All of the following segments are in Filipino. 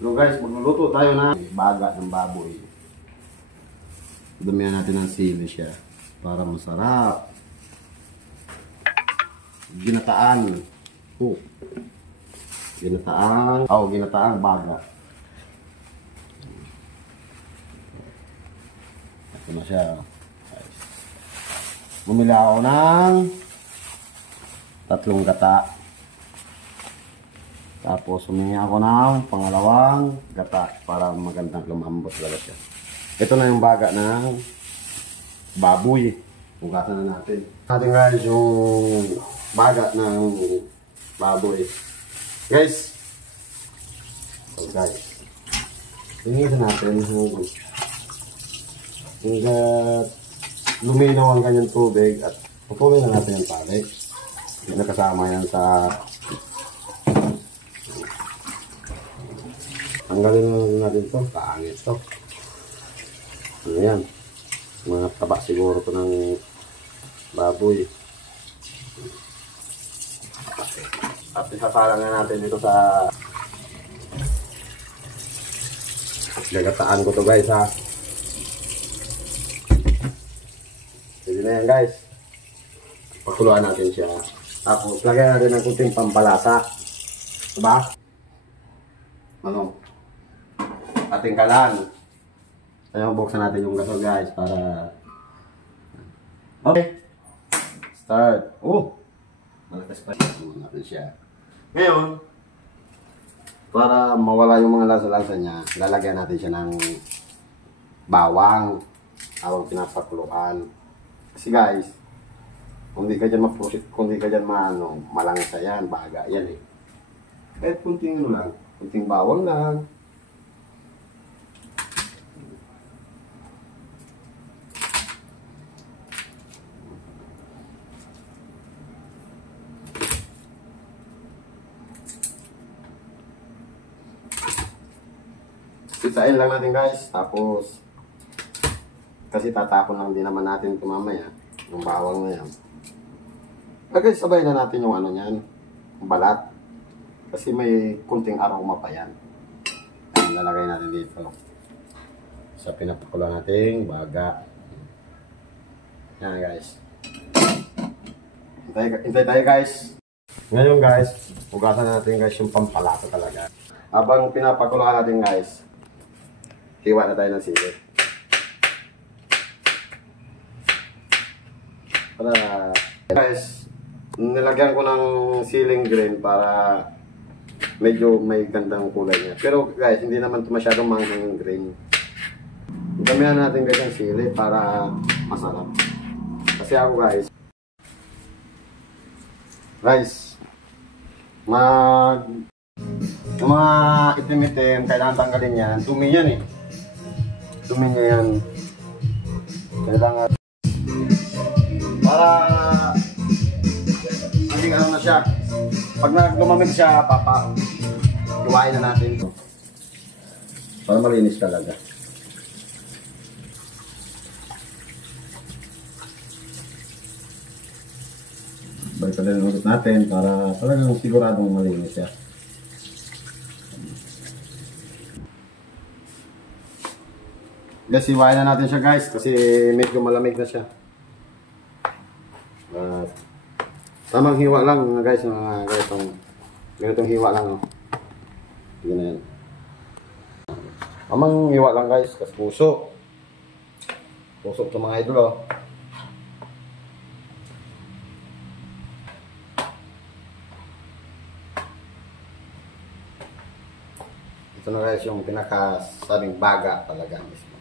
So guys, magluluto tayo ng baga ng baboy. Damihan natin ng sili siya para masarap. Ginataan. Ginataang baga. Ito na siya. Bumili ako ng 3 gata. Tapos humingi ako ng pangalawang gata para magandang lumambot talaga siya. Ito na yung baga ng baboy. Hugasan na natin. Natin guys yung baga ng baboy. Guys. So guys. Linisan natin hanggang luminaw ang kanyang tubig at patuloy na natin yung tali. Hindi na kasama yan sa tanggalin natin ito. Kaangit ito. Ano yan? Mga taba siguro ito ng baboy. At isasalang na natin dito sa gagataan ko to guys ha. Sige na yan guys. Pakuluan natin siya. Tapos lagyan natin ng kunting pampalasa. Diba? Ano? Ating kalan. Kaya buksan natin yung gasol guys para okay. Start. Malakas pa natin siya. Ngayon, para mawala yung mga lasa-lasa niya, lalagyan natin siya ng bawang habang pinapakuluan. Kasi guys, kung di ka dyan mapusit, kung di ka dyan malangsa yan, baga yan eh. Kahit kunting lang, kunting bawang lang. Sisain lang natin guys, tapos kasi tatapon lang din naman natin ito mamaya, yung bawang na yan. Lagay sabay na natin yung ano yan, yung balat, kasi may kunting aroma pa yan. Ayan, lalagay natin dito sa pinapakuluan nating baga. Yan guys, hintay tayo guys. Ngayon guys, hugasan natin guys yung pampalasa talaga. Habang pinapakuluan natin guys, hiwa na tayo ng sili. Para guys, nilagyan ko ng siling green para medyo may gandang kulay niya. Pero guys, hindi naman ito masyadong manghang green. Damihan natin guys ang sili para masarap. Kasi ako guys, yung mga itim-itim, kailangan tanggalin yan. Dumi yan eh. Dumi niya yan. Kailangan para maging ano na siya. Pag lumamig siya, iwain na natin ito. Para malinis talaga. Balikan din ulit natin para talagang siguradong malinis siya. Guys, iwain na natin siya guys kasi medyo malamig na siya. Tamang hiwa lang guys, mga ganitong hiwa lang. Hindi na yan. Tamang hiwa lang guys, kasi puso ito mga idol. Ito na guys yung pinakasabing baga talaga mismo.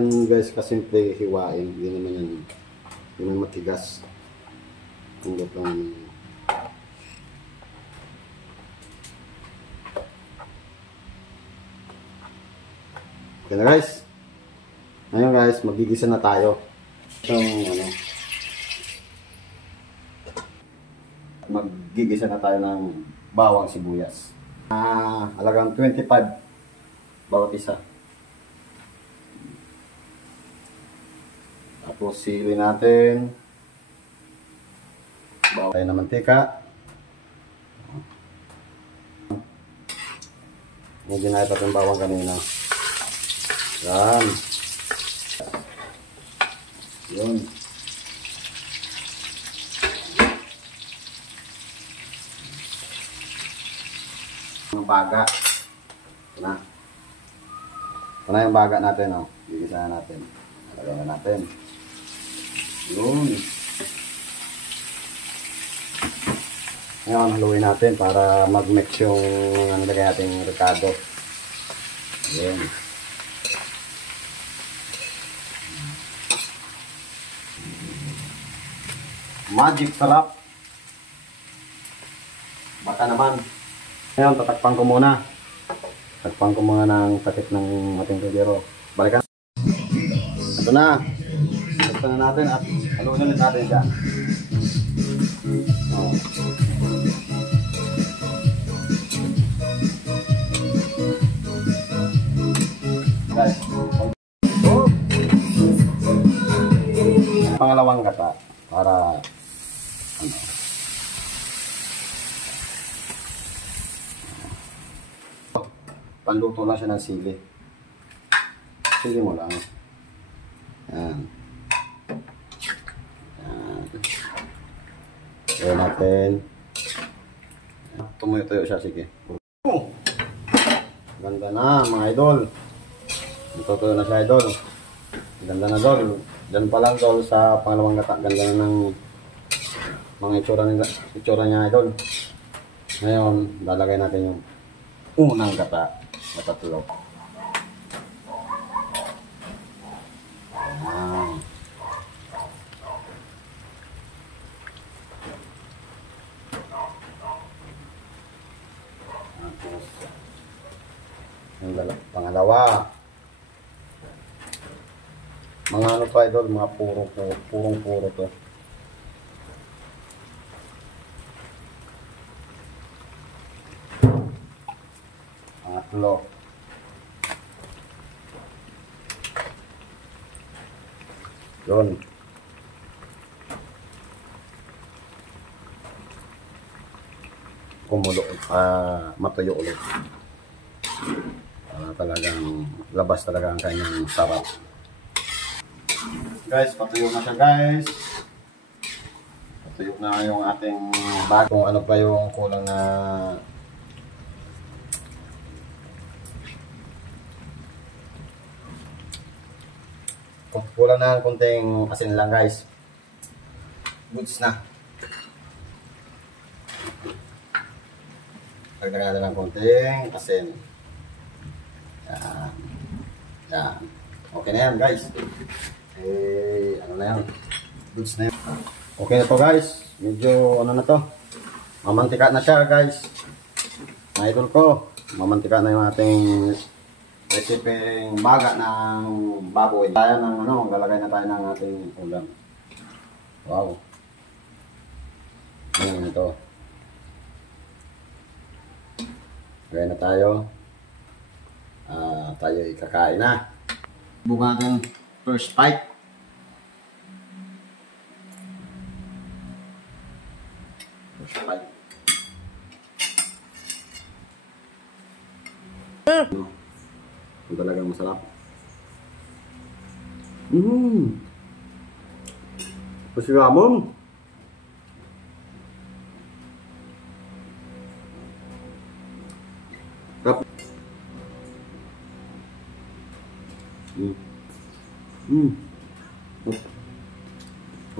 Guys, kasimple hiwain, hindi naman matigas. Tunggap lang. Okay na guys. Ngayon guys, magigisa na tayo. Magigisa na tayo ng bawang sibuyas. Halagang 25 bawat isa. Tapos sili natin. Bawa tayo ng mantika. Medyo na ito yung bawang kanina. Yan. Yun. Ang baga. Ito na. Ito na yung baga natin. Oh. Gigisahan natin. Lagyan na natin. Yun. Ngayon, haluin natin para mag-mix yung nilagay natin ricado. Yun. Magic sarap. Baka naman. Ngayon, tatakpan ko muna. Tatakpan ko muna ng takip ng ating kaldero. Balikan. Ito na. Ito na natin at haluin ulit natin siya. Oh. Guys. Oh. Pangalawang gata para panluto lang siya ng sili. Sili mo lang. Yan. Yan. Ayan natin. Tumuyo-tuyo siya, sige. Oh! Ganda na, mga idol. Natutuyo na siya, idol. Ganda na, idol. Diyan pa lang, idol, sa pangalawang gata. Ganda na ng mga itsura niya, idol. Ngayon, lalagay natin yung unang gata na tatlo. Ayan. Tapos, yung pangalawa. Mga ano pa, idol, mga purong-puro to. Pangatlo. Yun. Kumulo, matuyo ulit. Talagang labas talaga ang kanyang sarap. Guys, patuyo na siya, guys. Patuyo na yung ating bag. Kung ano pa yung kulang na kulang na konting asin lang, guys. Goods na. Pagdagan natin ng konting asin. Yan. Yan. Okay na yan, guys. Ano na yan? Goods na yan. Okay na to, guys. Medyo ano na to. Mamantika na siya, guys. Mga idol ko. Mamantika na yung ating resipeng baga ng baboy. Tayo ng ano, lalagay na tayo ng ating ulam. Wow. Ayan ito. Lagay na tayo. Tayo ikakain na. Buka natin first bite. First bite. Ito talagang masarap. Pasigamon.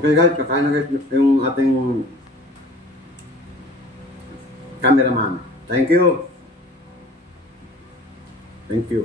Okay guys, kakain na guys yung ating cameraman. Thank you. Thank you.